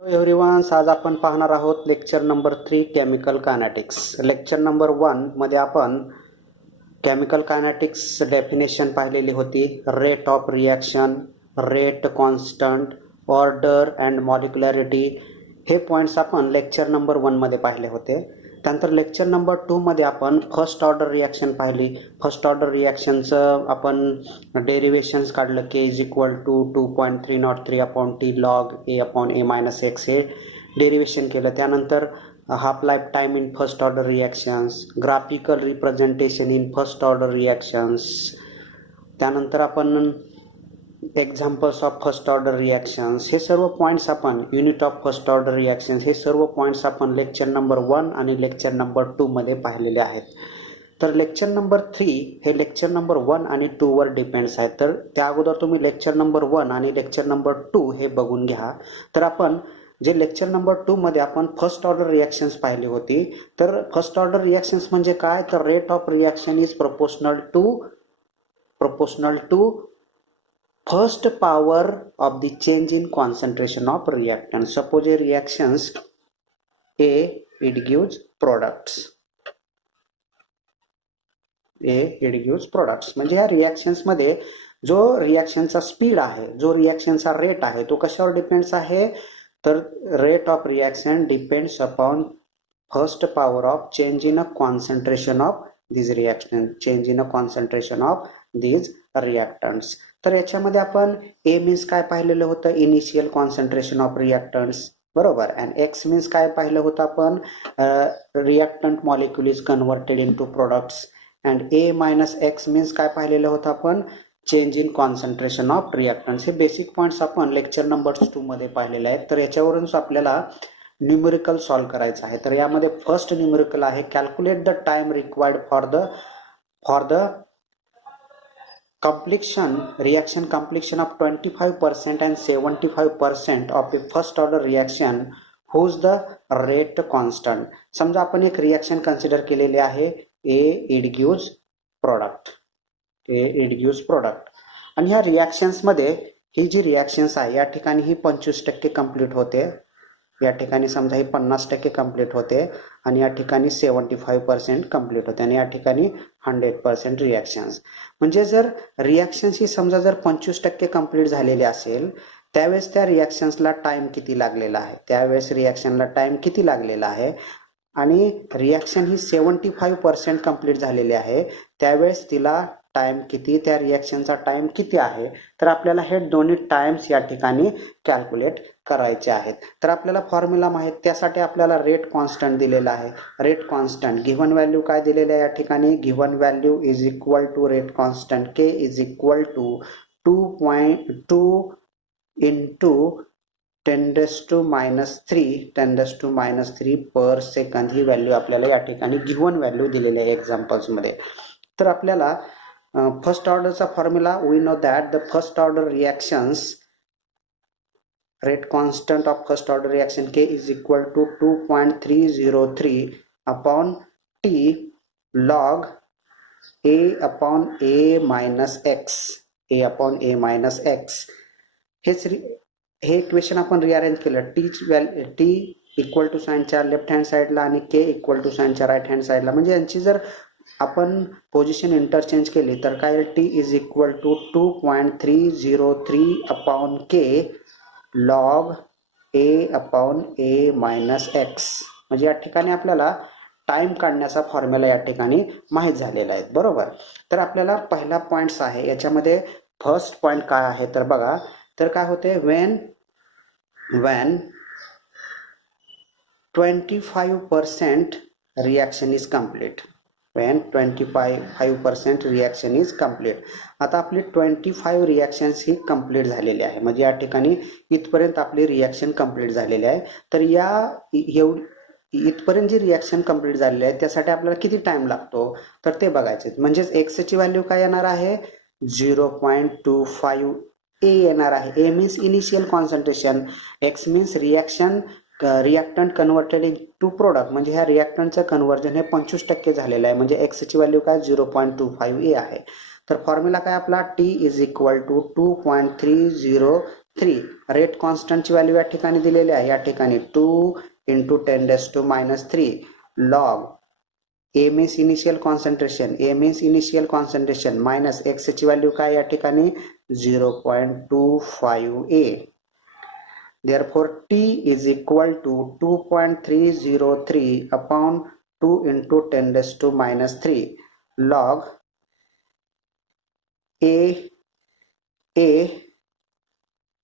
Hello everyone, आज आपण पाहणार आहोत lecture number 3 chemical kinetics. Lecture number 1 मध्ये आपण केमिकल कायनेटिक्स डेफिनेशन पाहिलेली होती. Rate of reaction, rate constant, order and molecularity हे पॉईंट्स आपण लेक्चर नंबर 1 मध्ये पाहिले होते. त्यानंतर लेक्चर नंबर 2 मध्ये आपण फर्स्ट ऑर्डर रिॲक्शन पाहिली. फर्स्ट ऑर्डर रिॲक्शनचं आपण डेरिव्हेशन्स काढलं. K is equal to 2.303 upon T log A upon A minus X हे डेरिव्हेशन केलं. त्यानंतर half life time in first order reactions, graphical representation in first order reactions, त्यानंतर आपण examples of first order reactions हे सर्व points आपण unit of first order reactions हे सर्व पॉईंट्स आपण लेक्चर नंबर 1 आणि लेक्चर नंबर 2 मध्ये पाहिलेले आहेत. तर लेक्चर नंबर 3 हे लेक्चर नंबर 1 आणि 2 वर डिपेंड्स आहे. तर त्या अगोदर तुम्ही लेक्चर नंबर 1 आणि लेक्चर नंबर 2 हे बघून घ्या. तर आपण जे लेक्चर नंबर 2 मध्ये आपण फर्स्ट ऑर्डर रिॲक्शन्स पाहिली होती. तर फर्स्ट ऑर्डर रिॲक्शन्स म्हणजे काय, तर rate of reaction is proportional to first power of the change in concentration of reactant. Suppose a reactions A, it gives products. म्हणजे या रिॲक्शन्स मध्ये जो रिॲक्शनचा स्पीड आहे, जो रिॲक्शनचा रेट आहे, तो कशावर डिपेंड्स आहे, तर rate of reaction depends upon first power of change in a concentration of this reaction, change in a concentration of this reactants. तर याच्यामध्ये आपण ए मीन्स काय पाहिलेलं होतं, इनिशियल कॉन्सन्ट्रेशन ऑफ रिॲक्टंट्स, बरोबर. अँड एक्स मीन्स काय पाहिलं होतं आपण, reactant molecule is converted into products. And A minus x means काय पाहिलेलं होतं आपण, change in concentration of reactants. हे बेसिक पॉईंट्स आपण लेक्चर नंबर 2 मध्ये पाहिलेले आहेत. तर याच्यावरूनच आपल्याला न्यूमेरिकल सॉल्व्ह करायचं आहे. तर यामध्ये फर्स्ट न्यूमेरिकल आहे, calculate the time required for the completion reaction completion of 25% and 75% of a first order reaction whose the rate constant. समजा आपण एक रिॲक्शन कन्सिडर केलेले आहे, A it gives product आणि ह्या रिॲक्शन्स मध्ये ही जी रिॲक्शन्स आहे या ठिकाणी ही 25% कंप्लीट होते, या ठिकाणी समजा ही 50% कंप्लीट होते आणि या ठिकाणी 75% कंप्लीट होते आणि या ठिकाणी 100% रिॲक्शन्स. म्हणजे जर रिॲक्शन्स ही समजा जर 25% कंप्लीट झालेले असेल त्यावेळेस त्या रिॲक्शन्सला टाइम किती लागलेला आहे, त्यावेळेस रिॲक्शनला टाइम किती लागलेला आहे आणि रिॲक्शन ही 75% कंप्लीट झालेली आहे त्यावेळेस तिला टाइम किती, त्या रिॲक्शनचा टाइम किती आहे. तर आपल्याला हे दोन्ही टाइम्स या ठिकाणी कॅल्क्युलेट करायचे आहेत. तर आपल्याला फॉर्म्युला माहित, त्यासाठी आपल्याला रेट कॉन्स्टंट दिलेला आहे. रेट कॉन्स्टंट गिव्हन व्हॅल्यू काय दिलेलं आहे या ठिकाणी, given value is equal to rate constant k is equal to 2.2 into 10⁻³ per second ही व्हॅल्यू आपल्याला या ठिकाणी गिव्हन व्हॅल्यू दिलेली आहे एक्झाम्पल्स मध्ये. तर आपल्याला फर्स्ट ऑर्डरचा formula, we know that the first order reactions rate constant of first order reaction K is equal to 2.303 upon T log A upon A minus X, A upon A minus X. हे equation आपण rearrange केलं. T equal to साइनच्या left hand साईडला आणि K equal to साइनच्या right hand साईडला, म्हणजे यांची जर आपण पोझिशन इंटरचेंज केली तर काय, T is equal to 2.303 upon K log A upon A minus x. म्हणजे या ठिकाणी आपल्याला टाइम काढण्याचा फॉर्म्युला या ठिकाणी माहीत झालेला आहे, बरोबर. तर आपल्याला पहिला पॉइंट्स आहे याच्यामध्ये फर्स्ट पॉइंट काय आहे तर बघा, तर काय होते, when 25% reaction is complete, when 25% reaction is complete. आता आपली 25 रिॲक्शन्स ही कम्प्लीट झालेली आहे, म्हणजे या ठिकाणी इथपर्यंत आपली रिॲक्शन कम्प्लीट झालेली आहे. तर इथपर्यंत जी रिॲक्शन कम्प्लीट झालेली आहे त्यासाठी आपल्याला किती टाइम लागतो तर ते बघायचे. म्हणजेच एक्सची व्हॅल्यू काय येणार आहे, 0.25 ए येणार आहे. A means initial concentration, X means reactant converted into product, म्हणजे ह्या रिॲक्टंटचं कन्व्हर्जन हे 25% झालेलं आहे, म्हणजे एक्सची व्हॅल्यू काय 0.25 ए आहे. तर फॉर्म्युला काय आपला, T is equal to 2.303 3. Rate कॉन्स्टंटची व्हॅल्यू या ठिकाणी दिलेली आहे, या ठिकाणी 2 × 10⁻³ log A means initial concentration minus x ची व्हॅल्यू काय या ठिकाणी 0.25a. Therefore t is equal to 2.303 upon 2 × 10⁻³ log a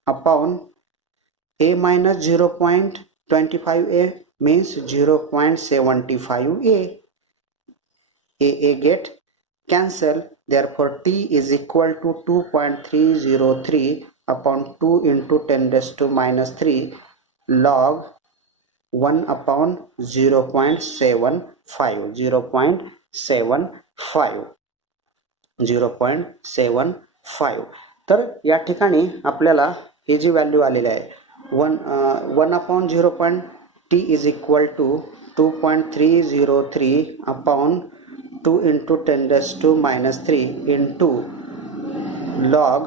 upon a minus 0.25a means 0.75a. a get cancel. Therefore t is equal to 2.303 upon 2 × 10⁻³ log 1 upon 0.75. तर या ठिकाणी आपल्याला ही जी value आलेली आहे 1 upon 0. t is equal to 2.303 upon 2 × 10⁻³ into log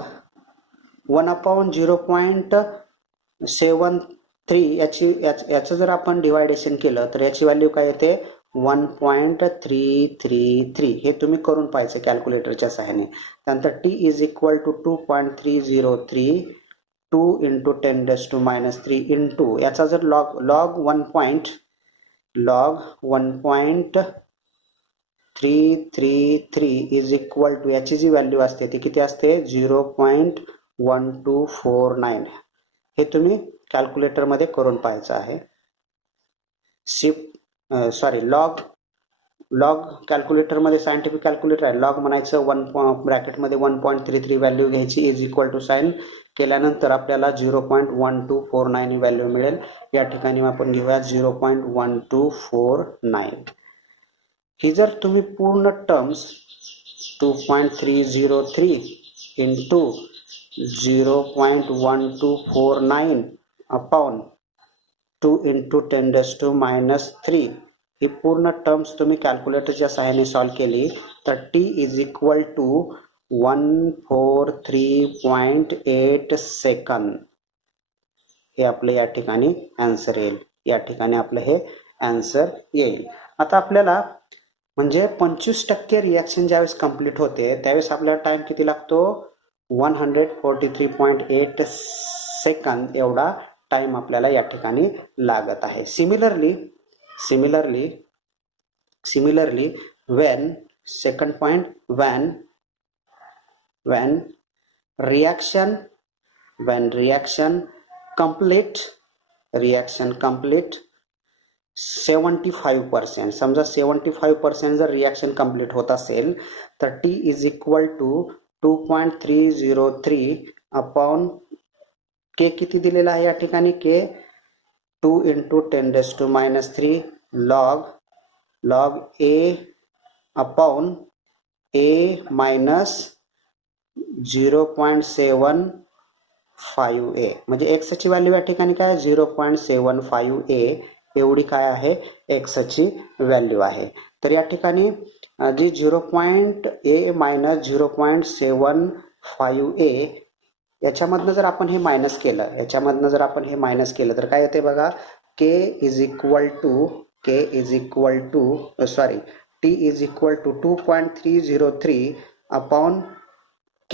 1 upon 0.73. याचं जर आपण deviation केलं तर याची व्हॅल्यू काय येते 1.333. हे तुम्ही करून पाहायचं कॅल्क्युलेटरच्या सहाय्याने. त्यानंतर t is equal to 2.303 2 × 10⁻³ into याचा जर log 1.333 is equal to याची जी व्हॅल्यू असते ती किती असते 0.1249. हे तुम्ही कॅल्क्युलेटर मध्ये करून पाहायचं आहे. लॉग कॅल्क्युलेटर मध्ये सायंटिफिक कॅल्क्युलेटर आहे, लॉग म्हणायचं 1 ब्रॅकेटमध्ये 1.33 व्हॅल्यू घ्यायची इज इक्वल टू साइन केल्यानंतर आपल्याला 0.1249 ही व्हॅल्यू मिळेल. या ठिकाणी आपण घेऊया 0.1249. ही जर तुम्ही पूर्ण टर्म्स 2.303 into 0.1249 upon 2 × 10⁻³ ही पूर्ण टर्म्स तुम्ही कॅल्क्युलेटरच्या सहाय्याने सॉल्व्ह केली तर t is equal to 143.8 second हे आपले या ठिकाणी आन्सर येईल. या ठिकाणी आपलं हे आन्सर येईल. आता आपल्याला म्हणजे 25% रिॲक्शन ज्यावेळेस कंप्लीट होते त्यावेळेस आपल्याला टाइम किती लागतो 143.8 सेकंद एवढा टाइम आपल्याला या ठिकाणी लागत आहे. Similarly when second point when reaction complete 75%. समजा 75% जर रिॲक्शन कंप्लीट होत असेल तर t is equal to 2.303 upon k किती दिलेला आहे या ठिकाणी k 2 × 10⁻³ log a upon a minus 0.75a म्हणजे x ची व्हॅल्यू या ठिकाणी काय 0.75a एवढी काय आहे x ची व्हॅल्यू आहे. तर या ठिकाणी जी 0.a minus 0.75a याच्यामधनं जर आपण हे मायनस केलं तर काय येते बघा t is equal to 2.303 upon k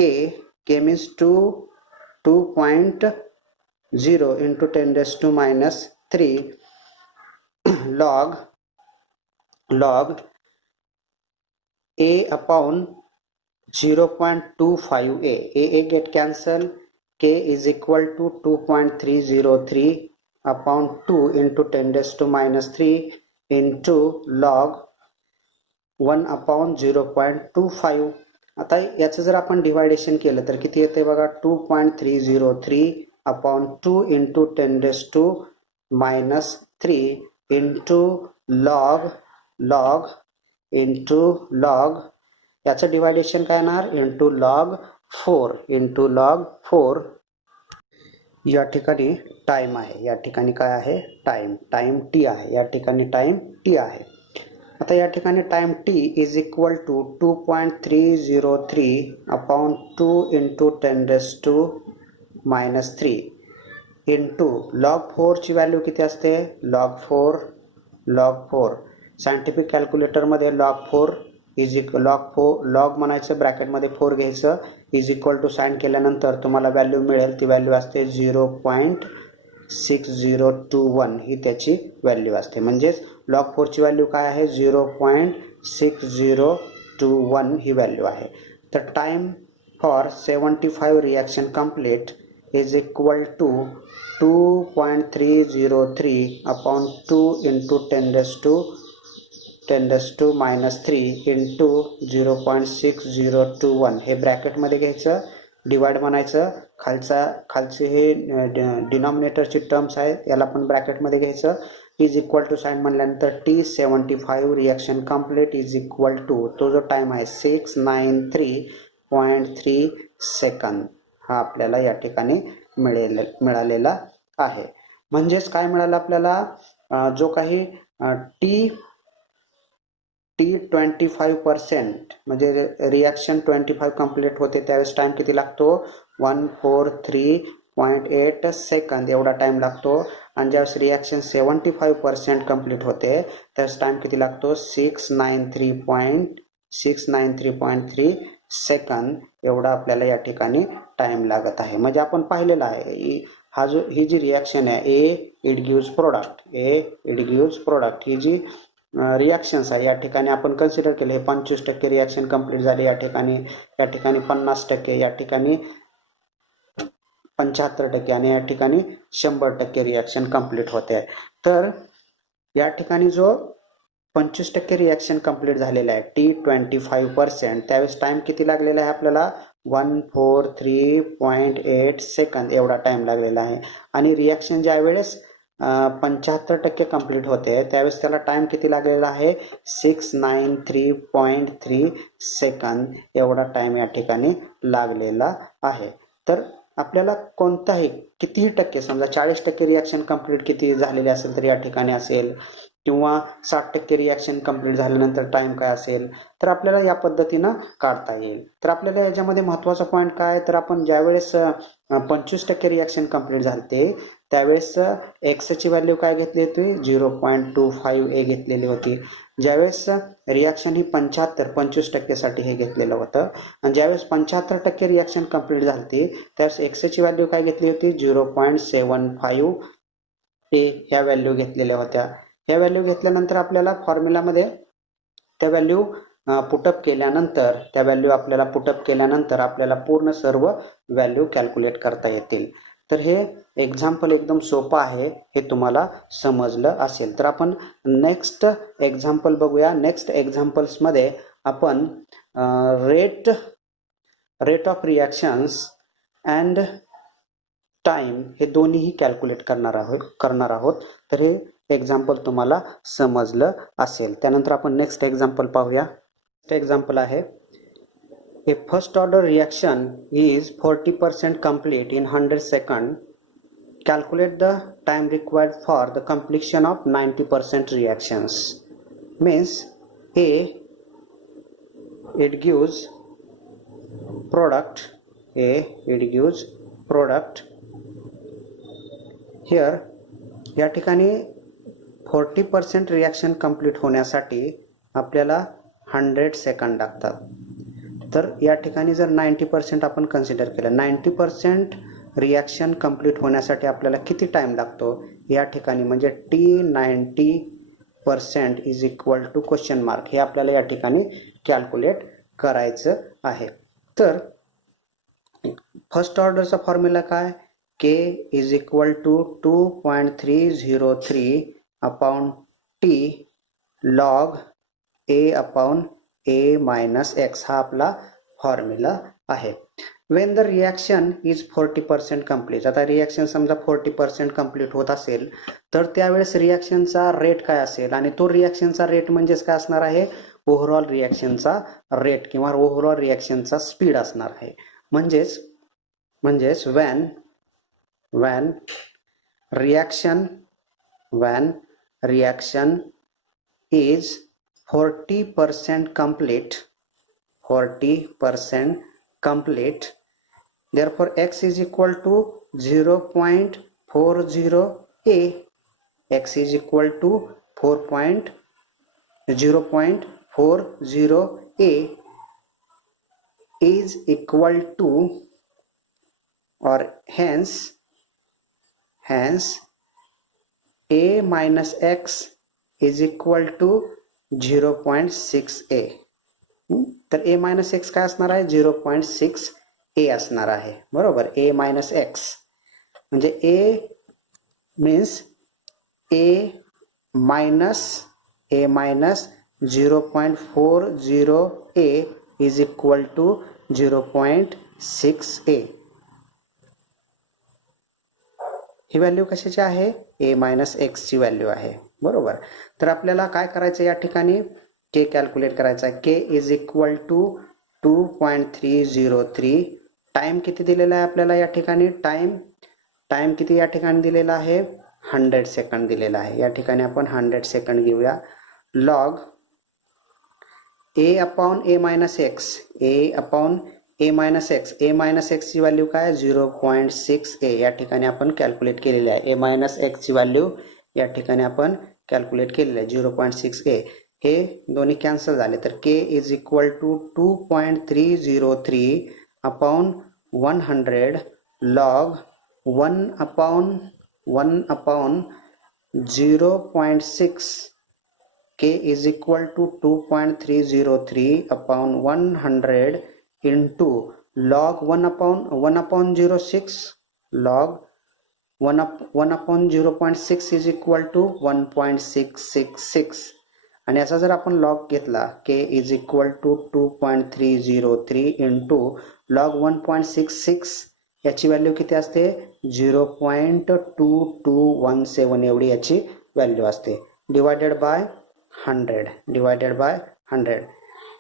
means 2.0 × 10⁻³ log a upon 0.25a get cancel. k is equal to 2.303 upon 2 × 10⁻³ into log 1 upon 0.25. आता याचं जर आपण डिवायडेशन केलं तर किती येते बघा 2.303 upon 2 × 10⁻³ into log याचं डिवायडेशन काय येणार into log 4 या ठिकाणी टाइम आहे. या ठिकाणी काय आहे टाइम t आहे. या ठिकाणी टाइम t आहे. आता या ठिकाणी time t is equal to 2.303 upon 2 × -3 into log 4ची व्हॅल्यू किती असते, लॉग 4 सायंटिफिक कॅल्क्युलेटरमध्ये लॉग 4 लॉग म्हणायचं, ब्रॅकेटमध्ये 4 घ्यायचं, इज इक्वल टू साइन केल्यानंतर तुम्हाला व्हॅल्यू मिळेल, ती व्हॅल्यू असते 0.6021 ही त्याची व्हॅल्यू असते. म्हणजेच लॉग 4ची व्हॅल्यू काय आहे, 0.6021 ही व्हॅल्यू आहे. तर time for 75 reaction complete is equal to 2.303 upon 2 into 10⁻³ into 0.6021 हे ब्रॅकेटमध्ये घ्यायचं, डिवाइड म्हणायचं, खालचे हे डिनॉमिनेटरची टर्म्स आहेत याला पण ब्रॅकेटमध्ये घ्यायचं, इज इक्वल टू साइन म्हणल्यानंतर T75 reaction complete is equal to तो जो टाइम आहे 693.3 सेकंद हा आपल्याला या ठिकाणी मिळालेला आहे. म्हणजेच काय मिळालं आपल्याला, जो काही T25% म्हणजे रिॲक्शन 25 कंप्लीट होते त्यावेळेस टाइम किती लागतो, 143.8 सेकंद एवढा टाइम लागतो. आणि ज्यावेळेस रिॲक्शन 75% कंप्लीट होते त्यावेळेस टाइम किती लागतो, 693.3 सेकंद एवढा आपल्याला या ठिकाणी टाइम लागत आहे. म्हणजे आपण पाहिलेलं आहे ही जी रिॲक्शन आहे इट गिव्स प्रोडक्ट ही जी रिॲक्शन्स आहे या ठिकाणी आपण कन्सिडर केले, हे 25% रिॲक्शन कंप्लीट झाले, या ठिकाणी 50%, या ठिकाणी 75% आणि या ठिकाणी 100% रिॲक्शन कंप्लीट होते. तर या ठिकाणी जो 25% रिॲक्शन कंप्लीट झालेला आहे T25% त्यावेळेस टाइम किती लागलेला आहे आपल्याला, 143.8 सेकंद एवढा टाइम लागलेला आहे. आणि रिॲक्शन ज्या वेळेस 75% कंप्लीट होते त्यावेळेस त्याला टाइम किती लागलेला आहे, 693.3 सेकंद एवढा टाइम या ठिकाणी लागलेला आहे. तर आपल्याला कोणताही कितीही टक्के, समजा 40% रिॲक्शन कंप्लीट किती झालेले असेल तर या ठिकाणी असेल, किंवा 60% रिॲक्शन कंप्लीट झाल्यानंतर टाइम काय असेल, तर आपल्याला या पद्धतीनं काढता येईल. तर आपल्याला याच्यामध्ये महत्त्वाचा पॉईंट काय, तर आपण ज्यावेळेस 25% रिॲक्शन कंप्लीट झाले त्यावेळेस एक्सची व्हॅल्यू काय घेतली होती, 0.25 घेतलेली होती. ज्यावेळेस रिॲक्शन ही 25% साठी हे घेतलेलं होतं, आणि ज्यावेळेस 75% रिॲक्शन कंप्लीट झाली त्यावेळेस एक्सची व्हॅल्यू काय घेतली होती, 0.75 ह्या व्हॅल्यू घेतलेल्या होत्या. ह्या व्हॅल्यू घेतल्यानंतर आपल्याला फॉर्म्युलामध्ये त्या व्हॅल्यू पुटअप केल्यानंतर आपल्याला पूर्ण सर्व व्हॅल्यू कॅल्क्युलेट करता येतील. तर हे एक्झाम्पल एकदम सोपं आहे, हे तुम्हाला समजलं असेल. तर आपण नेक्स्ट एक्झाम्पल बघूया. नेक्स्ट एक्झाम्पल्समध्ये आपण rate of reactions and time हे दोन्हीही कॅल्क्युलेट करणार आहोत. तर हे एक्झाम्पल तुम्हाला समजलं असेल. त्यानंतर आपण नेक्स्ट एक्झाम्पल पाहूया. नेक्स्ट एक्झाम्पल आहे, A first order reaction is 40% complete in 100 second. Calculate the time required for the completion of 90% reactions. Means A, it gives product. Here या ठिकाणी 40% रिॲक्शन कंप्लीट होण्यासाठी आपल्याला 100 सेकंड लागतात. तर या ठिकाणी जर 90% आपण कन्सिडर केलं, 90% रिॲक्शन कंप्लीट होण्यासाठी आपल्याला किती टाइम लागतो या ठिकाणी, म्हणजे T90% is equal to question mark हे आपल्याला या ठिकाणी कॅल्क्युलेट करायचं आहे. तर फर्स्ट ऑर्डरचा फॉर्म्युला काय, K is equal to 2.303 upon T log A upon A minus X हा आपला फॉर्म्युला आहे. When the reaction is 40% complete. आता रिॲक्शन समजा 40% कंप्लीट होत असेल तर त्यावेळेस रिॲक्शनचा रेट काय असेल, आणि तो रिॲक्शनचा रेट म्हणजेच काय असणार आहे, ओव्हरऑल रिॲक्शनचा रेट किंवा ओव्हरऑल रिॲक्शनचा स्पीड असणार आहे. म्हणजेच when reaction is 40% complete Therefore x is equal to 0.40a. X is equal to 0.40a is equal to, or hence a minus x is equal to 0.6a. तर a minus x काय असणार आहे, 0.6a असणार आहे. बरोबर, a minus x म्हणजे a means a minus 0.40a is equal to 0.6a. ही value कशाची आहे, a मायनस एक्स ची व्हॅल्यू आहे. बरोबर, तर आपल्याला काय करायचं या ठिकाणी, के कॅल्क्युलेट करायचा आहे. K is equal to 2.303. Time किती दिलेला आहे आपल्याला या ठिकाणी, टाइम किती या ठिकाणी दिलेला आहे, 100 सेकंड दिलेला आहे. या ठिकाणी आपण 100 सेकंड घेऊया. Log a upon a minus x, a minus x ची व्हॅल्यू काय, 0.6a या ठिकाणी आपण कॅल्क्युलेट केलेली आहे. a मायनस एक्स ची व्हॅल्यू या ठिकाणी आपण कॅल्क्युलेट केलेली आहे 0.6a. हे दोन्ही कॅन्सल झाले, तर k is equal to 2.303 upon 100 log 1 upon 0.6. k is equal to 2.303 upon 100 into log 1 upon 0.6 log 1 upon 0.6 is equal to 1.666. आणि याचा जर आपण लॉग घेतला, k is equal to 2.303 into log 1.66 याची व्हॅल्यू किती असते, 0.2217 एवढी याची व्हॅल्यू असते. Divided by 100.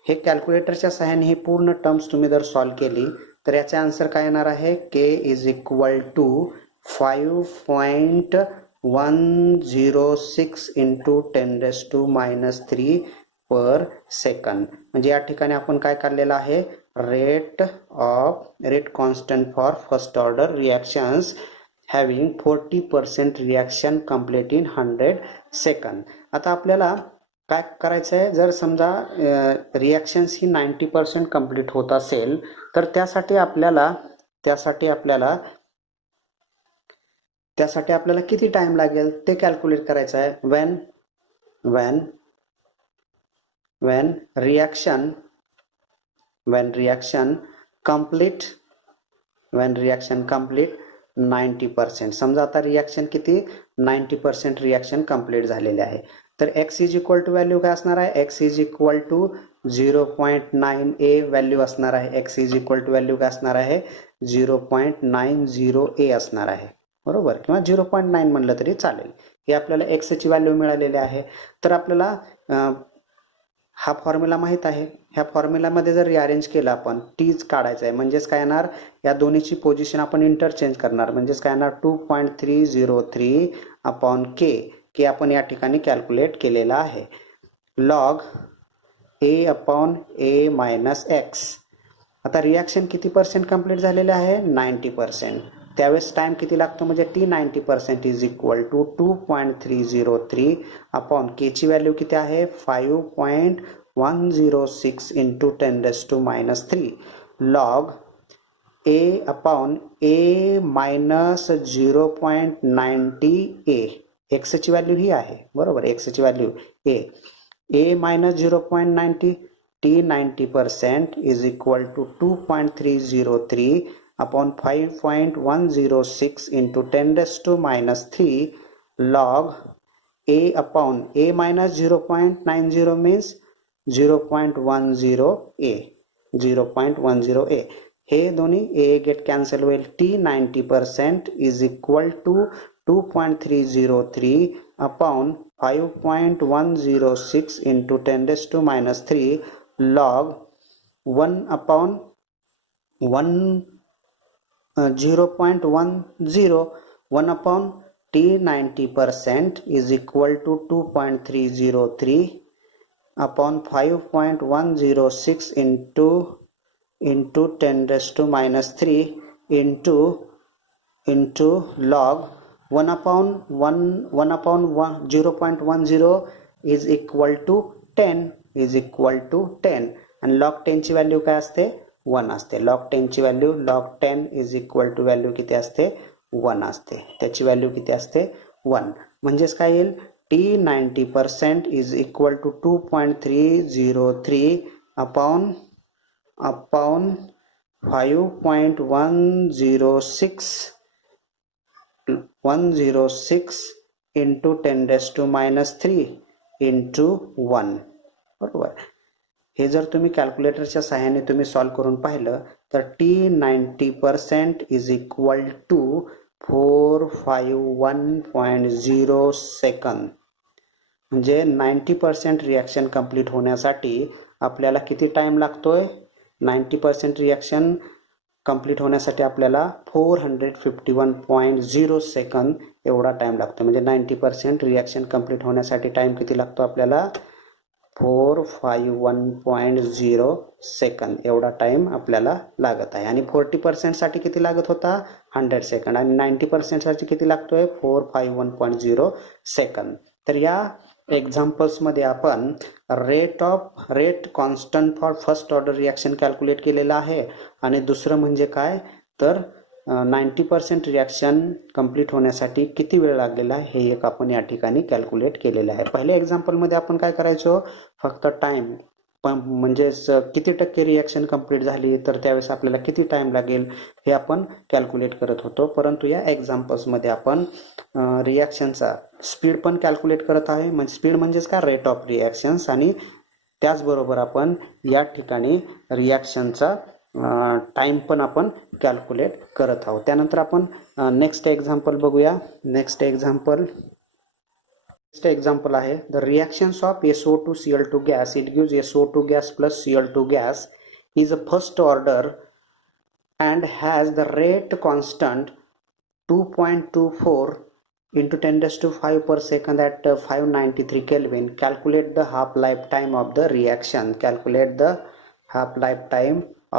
हे कॅल्क्युलेटरच्या सहाय्याने ही पूर्ण टर्म्स तुम्ही जर सॉल्व केली तर याचे आन्सर काय येणार आहे, k is equal to 5.106 into 10⁻³ per second. म्हणजे या ठिकाणी आपण काय काढलेलं आहे, rate constant for first order reactions having 40% reaction complete in 100 second. आता आपल्याला काय करायचं आहे, जर समजा रिॲक्शन्स ही 90% कंप्लीट होत असेल तर त्यासाठी आपल्याला किती टाइम लागेल ते कॅल्क्युलेट करायचं आहे. when reaction complete 90%. समजा आता रिॲक्शन किती, 90% रिॲक्शन कंप्लीट झालेले आहे. तर x is equal to value काय असणार आहे, x is equal to 0.9a value असणार आहे. x is equal to value काय असणार आहे, 0.90a असणार आहे. बरोबर, किंवा 0.9 म्हणलं तरी चालेल. हे आपल्याला x ची व्हॅल्यू मिळालेली आहे. तर आपल्याला हा फॉर्म्युला माहित आहे. ह्या फॉर्म्युलामध्ये जर रिअरेंज केलं आपण, टीज काढायचं आहे, म्हणजेच काय येणार, या दोन्हीची पोझिशन आपण इंटरचेंज करणार. म्हणजेच काय येणार, 2.303 अपॉन के आपण या ठिकाणी कॅल्क्युलेट केलेला आहे. Log a upon a minus x. आता रिॲक्शन किती पर्सेंट कंप्लीट झालेले आहे, 90%. त्यावेळेस टाइम किती लागतो, म्हणजे t 90% is equal to 2.303 upon K ची व्हॅल्यू किती आहे, 5.106 into 10⁻³ log a upon a minus 0.90a. X ची व्हॅल्यू ही आहे. बरोबर, एक्स ची व्हॅल्यू a minus 0.90, t 90% is equal to 2.303 upon 5.106 into 10⁻³ log a upon a minus 0.90 means 0.10a. हे दोन्ही a गेट कॅन्सल होईल. t 90% is equal to 2.303 upon 5.106 into 10⁻³ log 1 upon 0.10 1 upon t 90% is equal to 2.303 upon 5.106 into 10⁻³ into log 0.10 is equal to 10 आणि log 10 ची value काय असते 1 असते. log 10 ची value log 10 is equal to value किती असते 1 असते. त्याची व्हॅल्यू किती असते 1. म्हणजेच काय येईल t 90% is equal to 2.303 upon 5.106 into 10 raised to minus 3 into 1. बरोबर. हे जर तुम्ही कॅल्क्युलेटरच्या सहाय्याने तुम्ही सॉल्व्ह करून पाहिलं तर t 90% is equal to 451.0 second. म्हणजे 90% रिॲक्शन कंप्लीट होण्यासाठी आपल्याला किती टाइम लागतोय 90% रिॲक्शन कंप्लीट होण्यासाठी आपल्याला 451.0 सेकंद एवढा टाइम लागतो. म्हणजे 90% रिॲक्शन कंप्लीट होण्यासाठी टाइम किती लागतो आपल्याला 451.0 सेकंद एवढा टाइम आपल्याला लागत आहे. आणि 40% साठी किती लागत होता 100 सेकंद आणि 90% साठी किती लागतोय 451.0 सेकंद. तर या एक्झाम्पल्स मध्ये आपण rate constant for first order reaction calculate केलेला आहे आणि दुसरं म्हणजे काय तर 90% रिॲक्शन कंप्लीट होण्यासाठी किती वेळ लागलेला आहे हे एक आपण या ठिकाणी कॅल्क्युलेट केलेलं आहे. पहिल्या एक्झाम्पलमध्ये आपण काय करायचो फक्त टाइम म्हणजे किती टक्के रिॲक्शन कंप्लीट झाली तर त्यावेळेस आपल्याला किती टाइम लागेल हे आपण कॅल्क्युलेट करत होतो. परंतु या एक्झाम्पल्समध्ये आपण रिॲक्शनचा स्पीड पण कॅल्क्युलेट करत आहे. म्हणजे स्पीड म्हणजेच काय रेट ऑफ रिॲक्शन्स आणि त्याचबरोबर आपण या ठिकाणी रिॲक्शनचा टाइम पण आपण कॅल्क्युलेट करत आहोत. त्यानंतर आपण नेक्स्ट एक्झाम्पल बघूया. नेक्स्ट एक्झाम्पल आहे the reactions of SO2 Cl2 gas. It gives SO2 gas plus Cl2 gas is a first order and has the rate constant 2.24 into 10 raised to 5 per second at 593 Kelvin. Calculate the half lifetime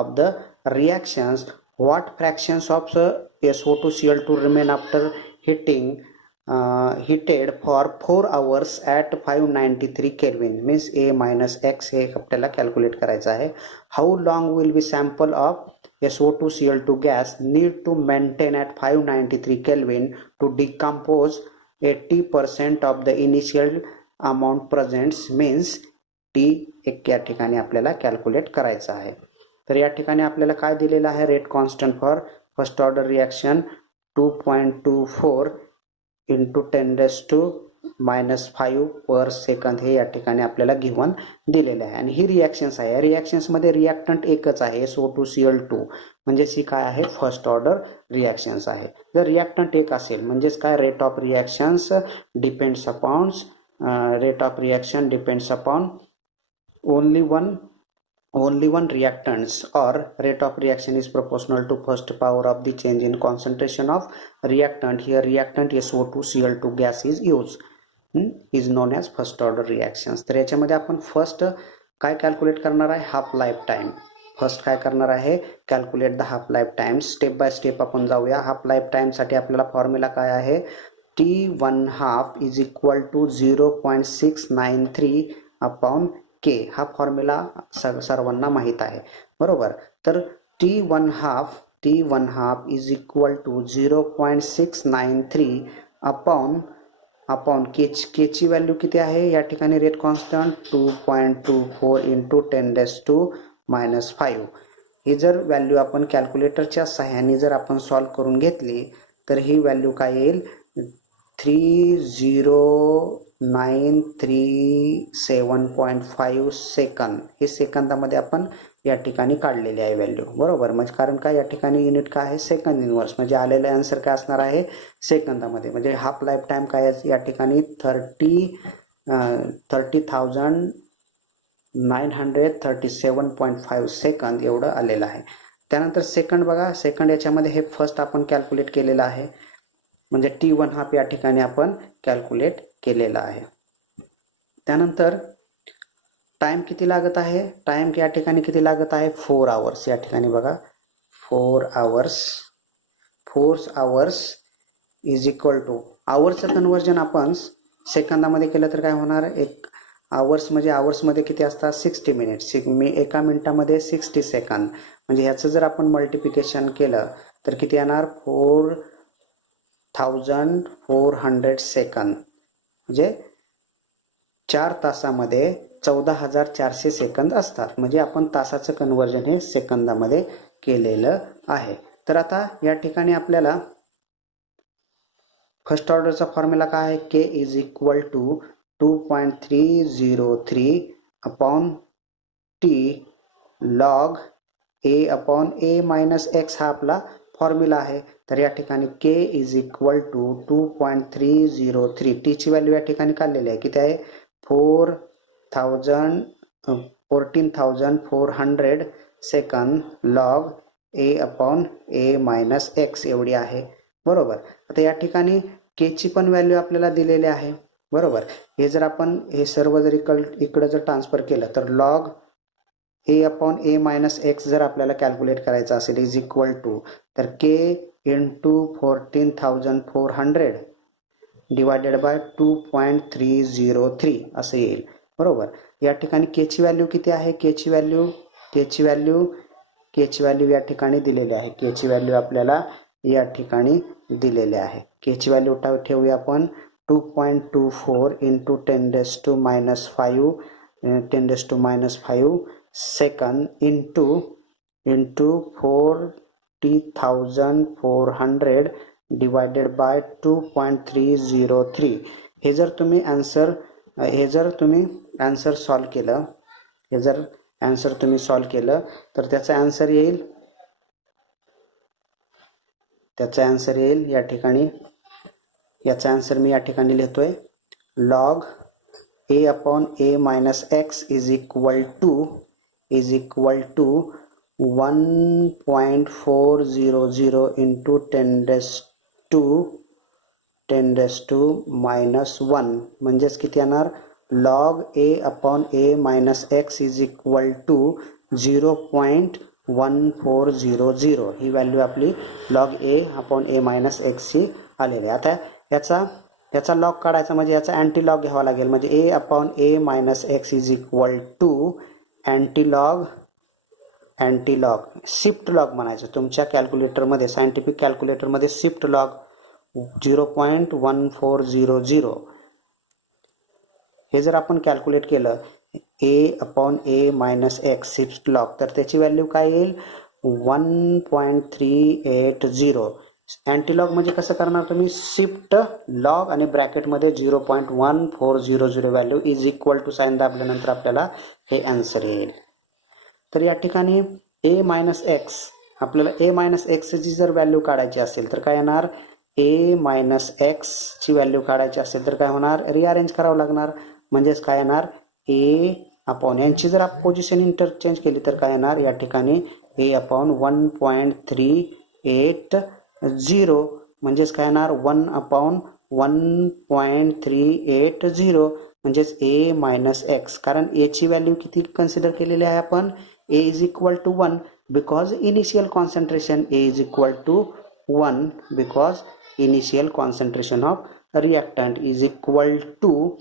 of the reaction. What fractions of SO2 Cl2 remain after heated for 4 hours at 593 Kelvin. Means A minus X हे आपल्याला calculate करायचं आहे. How long will be sample of SO2 Cl2 gas need to maintain at 593 Kelvin to decompose 80% of the initial amount present. Means T एक या ठिकाणी आपल्याला calculate करायचं आहे. तर या ठिकाणी आपल्याला काय दिलेलं आहे rate constant for first order reaction 2.24 into 10 raised to minus 5 per second हे या ठिकाणी आपल्याला गिव्हन दिलेलं आहे. आणि ही रिॲक्शन्स आहे. या रिॲक्शन्स मध्ये रिॲक्टंट एकच आहे SO2 Cl2 म्हणजे ही काय आहे फर्स्ट ऑर्डर रिॲक्शन्स आहे. जर रिॲक्टंट एक असेल म्हणजेच काय rate of reaction depends upon only one reactants or rate of reaction is proportional to first power of the change in concentration of reactant. Here reactant SO2 Cl2 gas is used is known as first order reactions. तर याच्यामध्ये आपण first काय calculate करणार आहे half life time. First काय करणार आहे calculate the half life time. Step by step आपण जाऊया. हाफ लाईफ टाइम साठी आपल्याला फॉर्म्युला काय आहे T1/2 is equal to 0.693 upon K. हा फॉर्म्युला सर्वांना माहित आहे बरोबर. तर T1/2 is equal to 0.693 upon K ची व्हॅल्यू किती आहे या ठिकाणी rate constant 2.24 into 10 raised to minus 5. ही जर व्हॅल्यू आपण कॅल्क्युलेटरच्या सहाय्याने जर आपण सॉल्व्ह करून घेतली तर ही व्हॅल्यू काय येईल 30,937.5 सेकंद. हे सेकंदामध्ये आपण या ठिकाणी काढलेली आहे व्हॅल्यू बरोबर. म्हणजे कारण काय या ठिकाणी युनिट काय आहे सेकंद इनवर्स म्हणजे आलेला आन्सर काय असणार आहे सेकंदामध्ये. म्हणजे हाफ लाईफ टाइम काय या ठिकाणी 30,937.5 सेकंद एवढं आलेलं आहे. त्यानंतर सेकंड बघा. सेकंड याच्यामध्ये हे फर्स्ट आपण कॅल्क्युलेट केलेलं आहे म्हणजे T1/2 या ठिकाणी आपण कॅल्क्युलेट केलेला आहे. त्यानंतर टाइम किती लागत आहे टाइम या ठिकाणी किती लागत आहे 4 आवर्स. या ठिकाणी बघा 4 hours 4 hours is equal to, आवर्सचं कन्वर्जन आपण सेकंदामध्ये केलं तर काय होणार, एक आवर्स म्हणजे आवर्समध्ये किती असतात 60 मिनिट्स, एका मिनिटामध्ये 60 सेकंद, म्हणजे ह्याचं जर आपण मल्टिप्लिकेशन केलं तर किती येणार 4400 सेकंद, म्हणजे 4 तासामध्ये 14,400 सेकंद असतात, म्हणजे आपण तासाचं कन्वर्जन हे सेकंदामध्ये केलेलं आहे. तर आता या ठिकाणी आपल्याला फर्स्ट ऑर्डरचा फॉर्म्युला काय आहे, K is equal to 2.303 upon T log A upon A minus X हा आपला फॉर्म्युला आहे. तर या ठिकाणी के इज इक्वल टू 2.303, टीची व्हॅल्यू या ठिकाणी काढलेली आहे, किती आहे 14,400 सेकंद लॉग ए अपॉन ए मायनस एक्स एवढी आहे, बरोबर. आता या ठिकाणी केची पण व्हॅल्यू आपल्याला दिलेली आहे, बरोबर. हे जर आपण हे सर्व जर इकडं जर ट्रान्सफर केलं तर लॉग ए अपॉन ए मायनस एक्स जर आपल्याला कॅल्क्युलेट करायचं असेल इज इक्वल टू, तर के इंटू 14,400 डिवायडेड बाय 2.303 असं येईल, बरोबर. या ठिकाणी केची व्हॅल्यू किती आहे, केची व्हॅल्यू या ठिकाणी दिलेली आहे, केची व्हॅल्यू आपल्याला या ठिकाणी दिलेले आहे. केची व्हॅल्यू ठेवूया आपण 2.24 into 10⁻⁵ second into 40,400 divided by 2.303. हे जर तुम्ही आन्सर सॉल्व केलं, तर त्याचा आन्सर येईल या ठिकाणी, याचा आन्सर मी या ठिकाणी लिहितोय, log A upon A minus x is equal to 1.400 into 10⁻⁻1, म्हणजेच किती येणार log A upon A minus x is equal to 0.1400. ही व्हॅल्यू आपली लॉग ए अपॉन ए मायनस एक्सची आलेली आहे. आता याचा लॉग काढायचा म्हणजे याचा अँटी लॉग घ्यावा लागेल, म्हणजे A upon A minus x is equal to anti log shift log म्हणायचं तुमच्या कॅल्क्युलेटरमध्ये, सायंटिफिक कॅल्क्युलेटरमध्ये शिफ्ट लॉग 0.1400. हे जर आपण कॅल्क्युलेट केलं A upon A minus X shift log, तर त्याची व्हॅल्यू काय येईल 1.380. अँटीलॉग म्हणजे कसं करणार तुम्ही, शिफ्ट लॉग आणि ब्रॅकेटमध्ये 0.1400 value is equal to sign दाबल्यानंतर आपल्याला हे आन्सर येईल. तर या ठिकाणी ए मायनस एक्स, आपल्याला ए मायनस एक्सची जर व्हॅल्यू काढायची असेल तर काय येणार, ए मायनस एक्सची व्हॅल्यू काढायची असेल तर काय होणार, रिअरेंज करावं लागणार, म्हणजेच काय येणार ए अपॉन, यांची जर आपण पोझिशन इंटरचेंज केली तर काय येणार या ठिकाणी ए अपॉन 1.380, म्हणजेच काय येणार 1 अपॉन 1.380, म्हणजेच ए मायनस एक्स. कारण एची व्हॅल्यू किती कन्सिडर केलेली आहे आपण, A is equal to 1 because initial concentration A is equal to 1 because initial concentration of reactant is equal to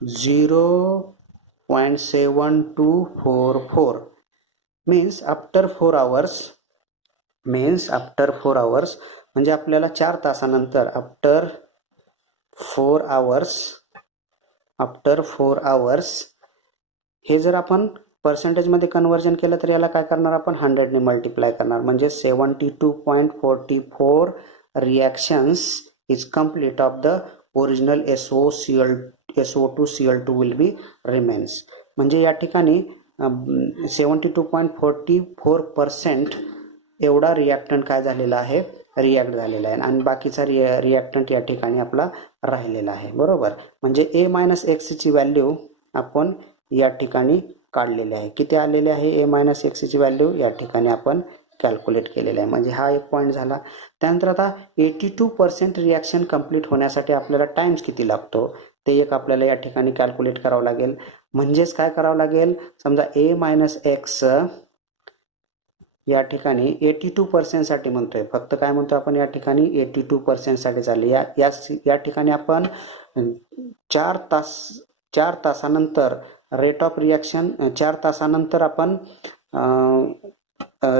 0.7244 means after 4 hours, म्हणजे आपल्याला 4 तासानंतर आफ्टर 4 hours हे जर आपण पर्सेंटेजमध्ये कन्वर्जन केलं तर याला काय करणार आपण 100 ने मल्टिप्लाय करणार, म्हणजे 72.44 reactions is complete of the original SO2Cl2 will be remains. म्हणजे या ठिकाणी 72.44% एवढा रिॲक्टंट काय झालेला आहे, रिॲक्ट झालेला आहे, आणि बाकीचा रिॲक्टंट या ठिकाणी आपला राहिलेला आहे, बरोबर. म्हणजे ए मायनस एक्सची व्हॅल्यू आपण या ठिकाणी काढलेली आहे, किती आलेली आहे ए मायनस एक्सची व्हॅल्यू या ठिकाणी आपण कॅल्क्युलेट केलेलं आहे, म्हणजे हा एक पॉईंट झाला. त्यानंतर आता 82% रिॲक्शन कंप्लीट होण्यासाठी आपल्याला टाइम्स किती लागतो ते एक आपल्याला या ठिकाणी कॅल्क्युलेट करावं लागेल. म्हणजेच काय करावं लागेल, समजा ए मायनस एक्स या ठिकाणी 82% म्हणतोय, फक्त काय म्हणतो आपण या ठिकाणी 82% चालले. या ठिकाणी आपण 4 तासानंतर रेट ऑफ रिॲक्शन 4 तासानंतर आपण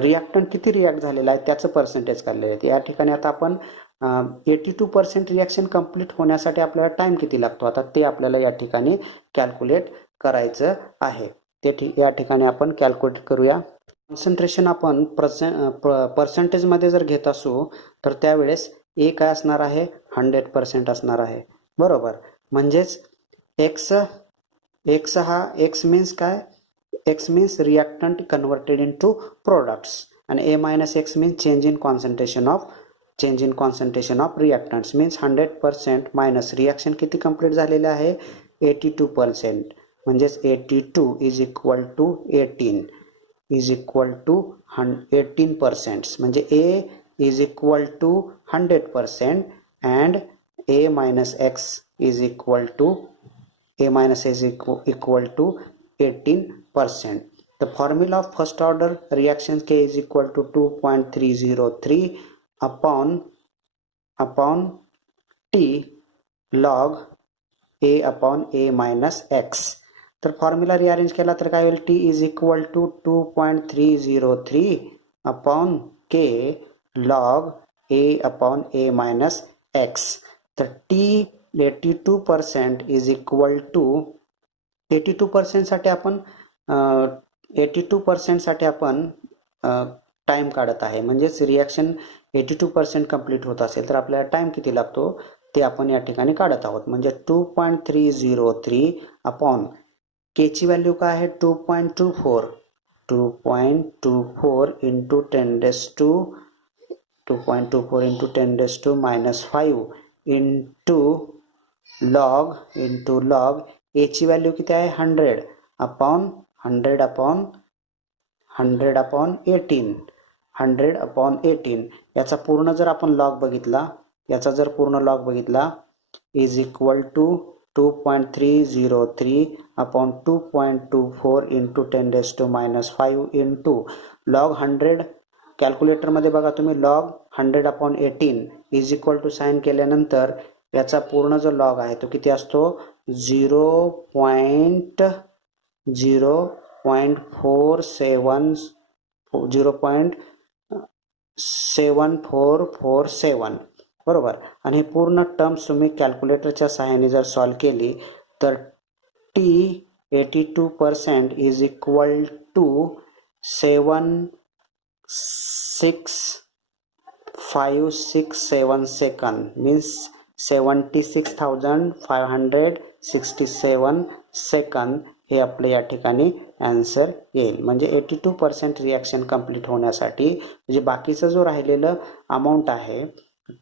रिॲक्टंट किती रिॲक्ट झालेला आहे त्याचं पर्सेंटेज काढलेलं आहे. या ठिकाणी आता आपण 82% रिॲक्शन कंप्लीट होण्यासाठी आपल्याला टाइम किती लागतो आता ते आपल्याला या ठिकाणी कॅल्क्युलेट करायचं आहे. ते या ठिकाणी आपण कॅल्क्युलेट करूया. कॉन्सन्ट्रेशन आपण पर्सेंटेजमध्ये जर घेत असू तर त्यावेळेस ए काय असणार आहे, 100% असणार आहे, बरोबर. म्हणजेच एक्स मीन्स काय, X means reactant converted into products आणि A minus x means change in concentration of reactants means 100% minus reaction किती कंप्लीट झालेले आहे, 82%. म्हणजेच 82 is equal to 18 is equal to 18%. म्हणजे A is equal to 100% and A minus x is equal to equal to 18%. The formula of first order reaction K is equal to 2.303 upon T log A upon A minus X. तर formula rearrange केला तर काय होईल, T is equal to 2.303 upon K log A upon A minus X. तर T 82% is equal to 82% साठी आपण time काढत आहे. म्हणजेच रिॲक्शन 82% कंप्लीट होत असेल तर आपल्याला टाइम किती लागतो ते आपण या ठिकाणी काढत आहोत. म्हणजे 2.303 अपॉन के ची व्हॅल्यू काय आहे, 2.24 into 10 to minus 5 into log A ची व्हॅल्यू किती आहे, 100 अपॉन 18. याचा पूर्ण जर आपण लॉग बघितला is equal to 2.303 upon 2.24 into 10 to minus 5 into log 100. कॅल्क्युलेटरमध्ये बघा तुम्ही, log 100 upon 18 is equal to sign केल्यानंतर याचा पूर्ण जो लॉग आहे तो किती असतो, 0.7447 बरोबर. आणि हे पूर्ण टर्म्स तुम्ही कॅल्क्युलेटरच्या सहाय्याने जर सॉल्व केली तर T 82% is equal to 76567 second means 76,567 second हे आपल्या या ठिकाणी आन्सर येईल. म्हणजे 82% रिॲक्शन कंप्लीट होण्यासाठी, म्हणजे बाकीचं जो राहिलेलं अमाऊंट आहे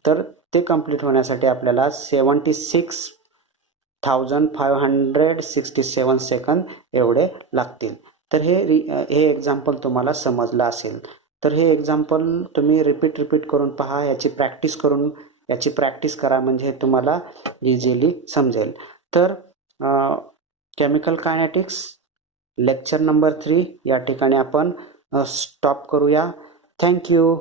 तर ते कंप्लीट होण्यासाठी आपल्याला 76,567 सेकंद एवढे लागतील. तर हे एक्झाम्पल तुम्हाला समजलं असेल. तर हे एक्झाम्पल तुम्ही रिपीट करून पहा, याची प्रॅक्टिस करा, म्हणजे तुम्हाला इझिली समजेल. तर केमिकल कायनेटिक्स लेक्चर नंबर 3 या ठिकाणी आपण स्टॉप करूया. थँक्यू.